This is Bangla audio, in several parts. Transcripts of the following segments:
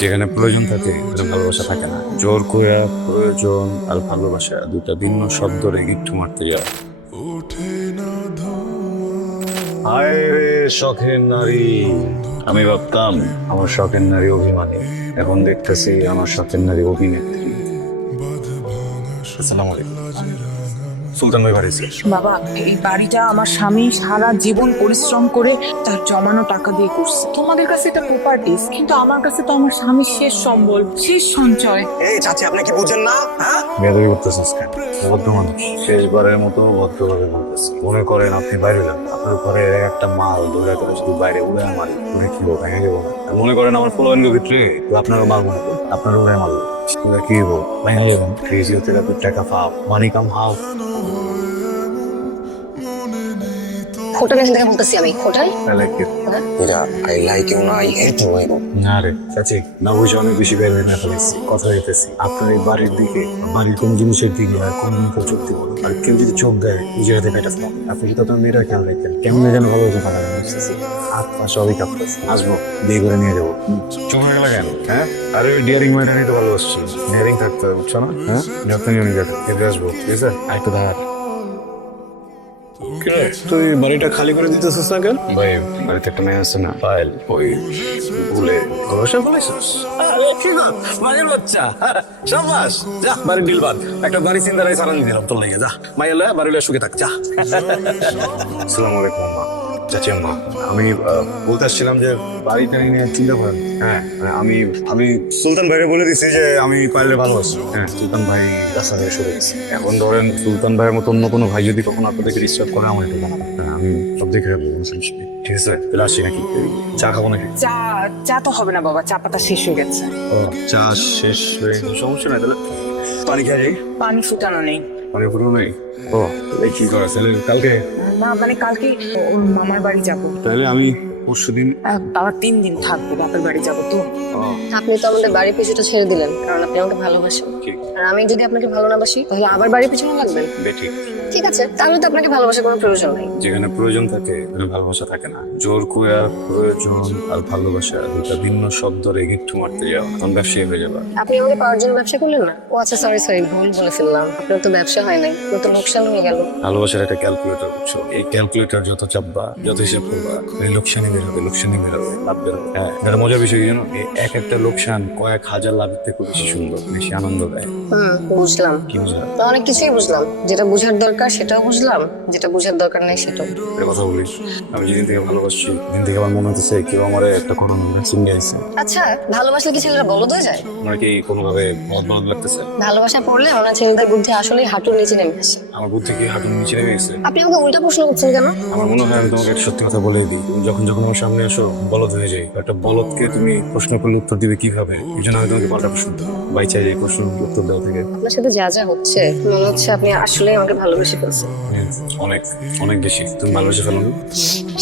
যেখানে প্রয়োজন থাকে ভালোবাসা থাকে না। জোর করে প্রয়োজন আর ভালোবাসা দুটা ভিন্ন শব্দরে গিট্টু মারতে যাও। হায় রে শখের নারী, আমি ভাবতাম আমার শখের নারী অভিমানী, এখন দেখতেছি আমার শখের নারী অভিনেত্রী। আসসালামু আলাইকুম। সুলতান ভাই বাড়ি ছিল? বাবা, এই বাড়িটা আমার স্বামী সারা জীবন পরিশ্রম করে তার জমানো টাকা দিয়ে করছে। তোমাদের কাছে এটা প্রপার্টিস, কিন্তু আমার কাছে তো আমার স্বামীর শেষ সম্বল, শেষ সঞ্চয়। এই চাচি, আপনি কি বুঝেন না? হ্যাঁ, বেদবি করতেছিস কেন? ভদ্র মানুষ, শেষবারের মতো ভদ্রভাবে বলতেছি। মনে করেন আপনি বাইরে যান, আপনার ঘরে একটা মাল ধরে করে যদি বাইরে উড়ে মারি, উড়ে কি ভেঙে যাবো না? আর মনে করেন আমার ফলোয়ার ভিতরে আপনারও মাল মনে করেন, আপনার উড়ে মারলো, কি হবো? ভেঙে যাবেন। ফ্রিজিও থেকে টাকা পাও, মানি কাম হাও। হোটেল থেকে বলতেছি আমি। হোটেল আই লাইক ইউ না, আই হেট ইউ। না রে চাচি, না বুঝে অনেক বেশি বের হয়ে না ফেলেছি। কথা হইতেছি আপনার এই বাড়ির দিকে, বাড়ির কোন জিনিসের দিকে আর কোন মুখে চোখ দিব, আর কেউ যদি চোখ দেয় নিজের হাতে পেটা ফেলাম। আপনি যদি আপনার মেয়েরা খেয়াল রাখেন, কেমন যেন ভালো হতে পারে বুঝতেছি। হাত পা সবই কাঁপতেছে। আসবো, বিয়ে করে নিয়ে যাবো। চোখ গেল কেন? হ্যাঁ, আরে ওই ডিয়ারিং মেয়েটা নিতে ভালোবাসছি। ডিয়ারিং থাকতে হবে, বুঝছো না? হ্যাঁ, যত্ন নিয়ে নিয়ে এবার আসবো, ঠিক আছে? আরেকটু দাঁড়া। তুই বাড়িটা খালি করে দিতেছিস না কেন? ভাই, বাড়িতে একটা মেয়ে আছে না, পায়েল, ওই ভুলে ভালোবাসা বলেছিস। মায়ের বাচ্চা, সাবাস, যা বাড়ি ডিল বাদ। একটা গাড়ি চিন্তারাই সারানি দিলাম তোর লেগে। যা মাইয়া লয়া বাড়ি লয়া সুখে থাক, যা। আসসালামু আলাইকুম আম্মা, চাচি আম্মা। আমি বলতে আসছিলাম যে বাড়িটা নিয়ে চিন্তা করেন। হ্যাঁ, আমি আমি সুলতান ভাইকে বলে দিছি যে আমি পাইলে ভালোবাসি। হ্যাঁ, সুলতান ভাই রাস্তা থেকে সরে গেছে। এখন ধরেন সুলতান ভাইয়ের মতো অন্য কোনো ভাই যদি কখনো আপনাদেরকে ডিস্টার্ব করে, আমার একটু জানাবেন। হ্যাঁ, আমি সব দেখে রাখবো, ঠিক আছে? তাহলে আসছি নাকি? চা খাবো নাকি? চা চা তো হবে না বাবা, চা পাতা শেষ হয়ে গেছে। ও, চা শেষ হয়ে গেছে, সমস্যা নাই। তাহলে পানি খাই যাই। পানি ফুটানো নেই। পানি পুরো নেই? ও, তাহলে কি করা? তাহলে কালকে? না মানে কালকে ওর মামার বাড়ি যাবো। তাহলে আমি পরশু দিন। বাবা 3 দিন থাকবো, বাপের বাড়ি যাবো তো। আপনি তো আমাদের বাড়ির পিছুটা ছেড়ে দিলেন, কারণ আপনি আমাকে ভালোবাসেন। আর আমি যদি আপনাকে ভালো না বাসি, তাহলে আবার বাড়ির পিছনে লাগবেন। বেঠিক। ঠিক আছে, তাহলে তো আপনাকে ভালোবাসার কোনো প্রয়োজন নেই। যেখানে প্রয়োজন থাকে ওখানে ভালোবাসা থাকে না। জোর করে প্রয়োজন আর ভালোবাসা দুটা ভিন্ন শব্দরে গিট্টু মারতে যাও, তখন ব্যবসায়ী হয়ে যাবে। আপনি আমাকে পাওয়ার জন্য ব্যবসা করলেন না? ও আচ্ছা, সরি সরি, ভুল বলে ফেললাম। আপনার তো ব্যবসা হয় নাই, নতুন লোকসান হয়ে গেল। ভালোবাসার একটা ক্যালকুলেটর, বুঝছো? এই ক্যালকুলেটর যত চাপবা, যত হিসাব করবা, লোকসানই বের হবে, লোকসানই বের হবে, লাভ বের হবে। হ্যাঁ, এটা মজার বিষয় কি জানো? এই এক একটা লোকসান কয়েক হাজার লাভের থেকে বেশি সুন্দর, বেশি আনন্দ দেয়। বুঝলাম। কি বুঝলা? তো অনেক কিছুই বুঝলাম। যেটা বুঝার দরকার সেটাও বুঝলাম, যেটা বুঝার দরকার নেই সেটাও। একটা কথা বলি, আমি যেদিন থেকে ভালোবাসছি দিন থেকে আমার মনে হচ্ছে কেউ আমার একটা করোনা ভ্যাকসিন দিয়েছে। আচ্ছা, ভালোবাসলে কি ছেলেরা বলদ হয়ে যায়? আমার কি কোনোভাবে মত বলদ লাগতেছে? ভালোবাসা পড়লে ওনার ছেলেদের বুদ্ধি আসলে হাঁটুর নিচে নেমে আসে। আমার বুদ্ধি কি হাঁটুর নিচে নেমে গেছে? আপনি আমাকে উল্টা প্রশ্ন করছেন কেন? আমার মনে হয় আমি তোমাকে একটা সত্যি কথা বলে দিই, তুমি যখন যখন আমার সামনে আসো বলদ হয়ে যাই। একটা বলদকে তুমি প্রশ্ন করলে উত্তর দিবে কিভাবে? এই জন্য আমি তোমাকে পাল্টা প্রশ্ন দেবো, বাইচাই এই প্রশ্ন উত্তর দেওয়া থেকে। আপনার সাথে যা যা হচ্ছে, মনে হচ্ছে আপনি আসলে আমাকে ভালোবেসে ফেলছেন। অনেক অনেক বেশি। তুমি ভালোবেসে ফেলো না?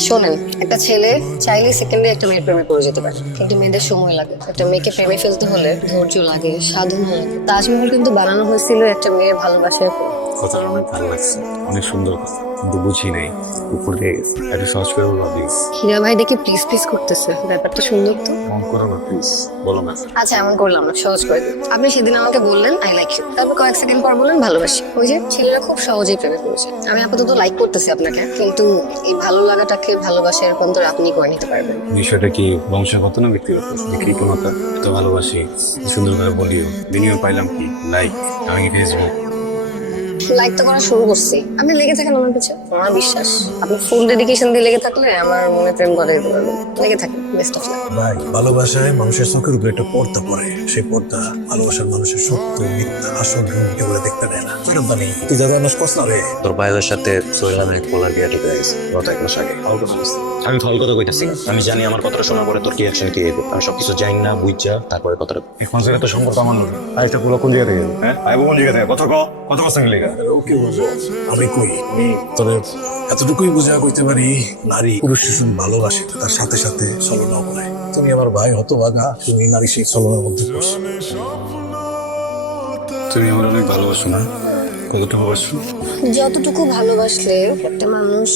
শোনেন, একটা ছেলে চাইলে সেকেন্ডে একটা মেয়ের প্রেমে পড়ে যেতে পারে, কিন্তু মেয়েদের সময় লাগে। একটা মেয়েকে প্রেমে ফেলতে হলে ধৈর্য লাগে, সাধনা লাগে। তাজমহল কিন্তু বানানো হয়েছিল একটা মেয়ের ভালোবাসার উপর। কথা অনেক ভালো লাগছে, অনেক সুন্দর কথা, কিন্তু বুঝি নাই। উপর দিয়ে গেছে, একটু সহজ করে বলবা প্লিজ। হীরা ভাই দেখি প্লিজ প্লিজ করতেছে, ব্যাপারটা সুন্দর তো। মন করো না প্লিজ, বলো না। আচ্ছা, এমন করলাম না, সহজ করে দিই। আপনি সেদিন আমাকে বললেন আই লাইক ইউ, তারপর কয়েক সেকেন্ড পর বললেন ভালোবাসি। ওই যে ছেলেরা খুব সহজেই প্রেমে পড়েছে। আমি আপাতত লাইক করতেছি আপনাকে, কিন্তু এই ভালো লাগাটাকে ভালোবাসার রূপান্তর আপনি করে নিতে পারবেন। বিষয়টা কি বংশগত না ব্যক্তিগত? কৃপণতা তো ভালোবাসি, সুন্দর করে বলিও, বিনিময় পাইলাম কি? লাইক। আমি কি ফেসবুক? লাইক তো করা শুরু করছি। আপনি লেগে থাকেন আমার পিছে, আমার বিশ্বাস আপনি ফুল ডেডিকেশন দিয়ে লেগে থাকলে আমার মনে প্রেম গড়ে দিতে পারবেন। লেগে থাকেন, বেস্ট অফ লাক। ভাই, ভালোবাসায় মানুষের চোখের উপরে একটা পর্দা পড়ে। সেই পর্দা ভালোবাসার মানুষের সত্য, মিথ্যা, আসল রূপ এগুলো দেখতে দেয় না। ম্যাডাম বানি, তুই যাদের মানুষ কষ্ট হবে। তোর পায়েলের সাথে সোহেলামের পোলার বিয়া ঠিক হয়ে গেছে গত 1 মাস আগে। আমি ফল কথা কইতাছি, আমি জানি আমার কথাটা শোনার পরে তোর কি অ্যাকশন কি হবে। আমি সবকিছু জানি না, বুঝছা তারপরে কথাটা। এখন সেটা তো সম্পর্ক আমার লোক। আরেকটা পুরো কোন জায়গা থেকে? হ্যাঁ, আইবো কোন জায়গা থেকে? কথা কো, কথা কস না লেগা। ওকে বুঝো, আমি কই তবে এতটুকুই বুঝা কইতে পারি, নারী পুরুষ যখন ভালোবাসে তার সাথে সাথে ছলনাও করে। তুমি আমার ভাই হতভাগা, তুমি নারী সেই ছলনার মধ্যে পড়ছো। তুমি আমার অনেক ভালোবাসো না? কতটুকু ভালোবাসো? যতটুকু ভালোবাসলে একটা মানুষ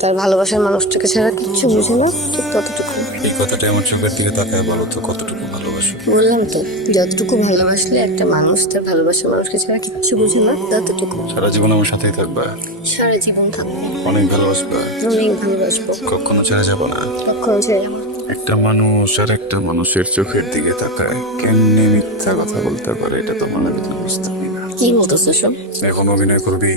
তার ভালোবাসার মানুষটাকে ছাড়া কিচ্ছু বুঝে না, ঠিক ততটুকু। এই কথাটা আমার চোখের দিকে তাকায় বলো তো কতটুকু ভালোবাসো? বললাম তো, যতটুকু ভালোবাসলে একটা মানুষ তার ভালোবাসার মানুষকে ছাড়া কিছু বুঝে না, ততটুকু। সারা জীবন আমার সাথেই থাকবা, সারা জীবন থাকবো, অনেক ভালোবাসবা, অনেক ভালোবাসবো, কখনো ছেড়ে যাবো না। কখনো ছেড়ে যাবো না। একটা মানুষ আর একটা মানুষের চোখের দিকে তাকায় কেমনে মিথ্যা কথা বলতে পারে, এটা তো মনে ভিতরে বুঝতে পারি না। কি বলতেছো সব? এখন অভিনয় করবি,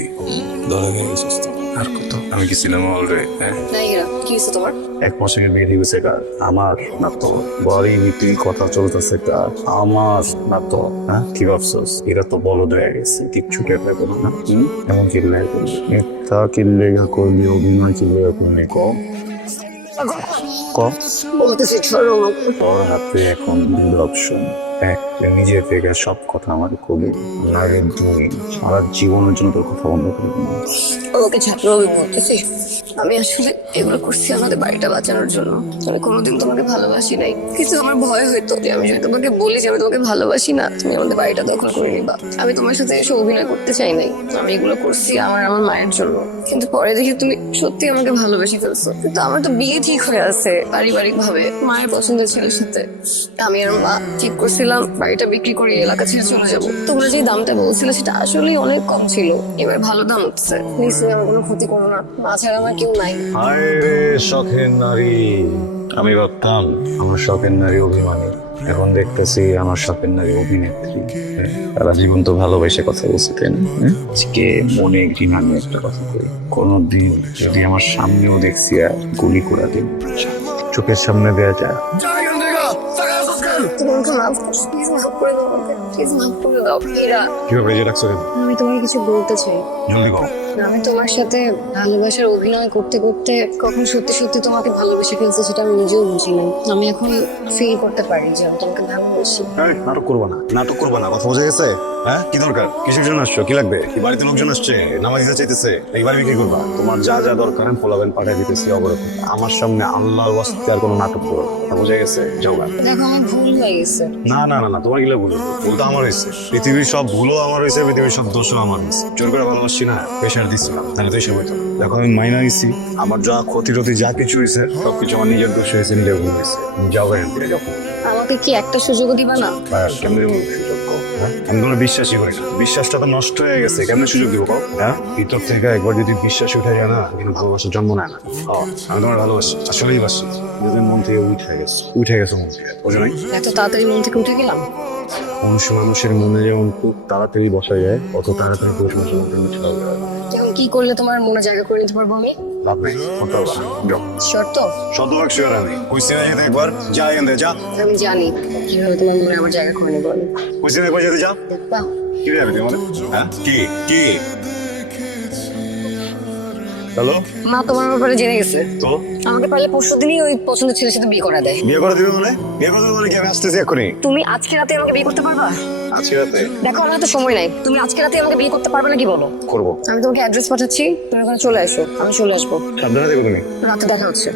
ধরা গেলে সুস্থ। আর কত? আমি কি সিনেমা হল রে? হ্যাঁ, নাইরা, কি হয়েছে তোমার? এক মাসের বিয়ে দিয়েছে কার? আমার না তো। বাড়ি নীতি কথা চলতেছে কার? আমার না তো। হ্যাঁ, কি ভাবছস? এরা তো বলদ হয়ে গেছে, কিচ্ছু টের পাবো না। এমন কিনলে মিথ্যা কিনলে করবি, অভিনয় কিনলে করবি, কম কম। বলতেছি ধরো আমাকে। তোর হাতে এখন দুটো অপশন। এক, তুই নিজে থেকে সব কথা আমাকে কবি, নারে দুই, সারা জীবনের জন্য তোর কথা বন্ধ করে দিবি। আমাকে ছাত্র আমি বলতেছি, আমি আসলে এগুলো করছি আমাদের বাড়িটা বাঁচানোর জন্য। আমি কোনোদিন তোমাকে ভালোবাসি নাই, কিন্তু আমার ভয় হইতো যে আমি যদি তোমাকে বলি যে আমি তোমাকে ভালোবাসি না, তুমি আমাদের বাড়িটা দখল করে নিবা। আমি তোমার সাথে এসে অভিনয় করতে চাই নাই, আমি এগুলো করছি আমার মায়ের জন্য। কিন্তু পরে দেখি তুমি সত্যি আমাকে ভালোবেসে ফেলছো। কিন্তু আমার তো বিয়ে ঠিক হয়ে আছে পারিবারিক ভাবে মায়ের পছন্দের ছেলের সাথে। আমি আর মা ঠিক করছিলাম বাড়িটা বিক্রি করে এলাকা ছেড়ে চলে যাবো। তোমরা যে দামটা বলছিলে সেটা আসলেই অনেক কম ছিল, এবার ভালো দাম উঠছে। নিশ্চয়ই আমার কোনো ক্ষতি করো না, মা ছাড়া আমার কেউ নাই। হায় রে শখের নারী, আমি ভাবতাম আমার শখের নারী অভিমানী, এখন দেখতেছি আমার শখের নারী অভিনেত্রী। সারা জীবন তো ভালোবেসে কথা বলছি, তাই না? আজকে মনে ঘৃণা নিয়ে একটা কথা করি, কোনোদিন যদি আমার সামনেও দেখছি আর গুলি করে দিন, চোখের সামনে দেওয়া যায়। তুমি আমাকে মাফ করো, প্লিজ মাফ করে দাও আমাকে, প্লিজ মাফ করে দাও। এরা কিভাবে যে রাখছো? আমি তোমাকে কিছু বলতে চাই। জলদি কর। আমি তোমার সাথে ভালোবাসার অভিনয় করতে করতে কখন সত্যি সত্যি তোমাকে ভালোবেসে ফেলছি সেটা আমি নিজেও বুঝিনি। আমি এখন ফিল করতে পারি যে আমি তোমাকে ভালোবাসি। নাটক করবা না, নাটক করবা না, কথা বোঝা গেছে? হ্যাঁ, কি দরকার? কিসের জন্য আসছো? কি লাগবে? কি বাড়িতে লোকজন আসছে, নামাজ দিতে চাইতেছে, এই বাড়ি বিক্রি করবা? তোমার যা যা দরকার আমি পোলাবেন পাঠিয়ে দিতেছি অবরোধ। আমার সামনে আল্লাহর ওয়াস্তে আর কোনো নাটক করো না, কথা বোঝা গেছে? যাও না। দেখো আমার ভুল হয়ে গেছে। না না না না, তোমার গিলা ভুল, ভুল তো আমার হয়েছে। পৃথিবীর সব ভুলও আমার হয়েছে, পৃথিবীর সব দোষও আমার হয়েছে। জোর করে ভালোবাসছি না, প্রেশার দিচ্ছিলাম, তাহলে তো এসব হইতো না। দেখো আমি মাইনা নিচ্ছি, আমার যা ক্ষতি টতি যা কিছু হয়েছে সবকিছু আমার নিজের দোষ হয়েছে, নিজের ভুল হয়েছে। যাও এখান থেকে, যাও। আমাকে কি একটা সুযোগও দিবা না? কেমন সুযোগ কও? হ্যাঁ, আমি তোমার বিশ্বাসই করি না, বিশ্বাসটা তো নষ্ট হয়ে গেছে, কেমন সুযোগ দিব কও? হ্যাঁ, ভিতর থেকে একবার যদি বিশ্বাস উঠে যায় না, কিন্তু ভালোবাসার জন্ম নেয় না। আমি তোমার ভালোবাসি, আসলেই বাসি, যদি মন থেকে উঠে গেছে মন থেকে, বোঝো নাই? এত তাড়াতাড়ি মন থেকে উঠে গেলাম? মানুষের মনে যেমন খুব তাড়াতাড়ি বসা যায়, অত তাড়াতাড়ি পুরুষ মানুষের মনে চলে যায়। যেমন কি করলে তোমার মনে জায়গা করে নিতে পারবো আমি? লাভ নেই, করতে পারবা না। যাও। শর্ত? শতভাগ শিওর আমি। কইছি না যেতে একবার, যা এখান থেকে, যা। আমি জানি কিভাবে তোমার মনে আমার জায়গা করে নেবো আমি। কইছি না একবার যেতে, যা। দেখবা? কি রে আমি তোমার? হ্যাঁ, কি কি? হ্যালো, মা তোমার ব্যাপারে জেনে গেছে, তো আমাকে পারলে পরশুদিনই ওই পছন্দের ছেলের সাথে বিয়ে করা দেয়। বিয়ে করে দিবে মানে? বিয়ে করে দিবে মানে কি? আমি আসতেছি এক্ষুনি। তুমি আজকে রাতে আমাকে বিয়ে করতে পারবা? আজকে রাতে দেখো আমার তো সময় নাই, তুমি আজকে রাতে আমাকে বিয়ে করতে পারবে না কি বলো? করবো। আমি তোমাকে অ্যাড্রেস পাঠাচ্ছি, তুমি ওখানে চলে আসো, আমি চলে আসবো। সাবধানে দেখো তুমি। রাতে দেখা হচ্ছে।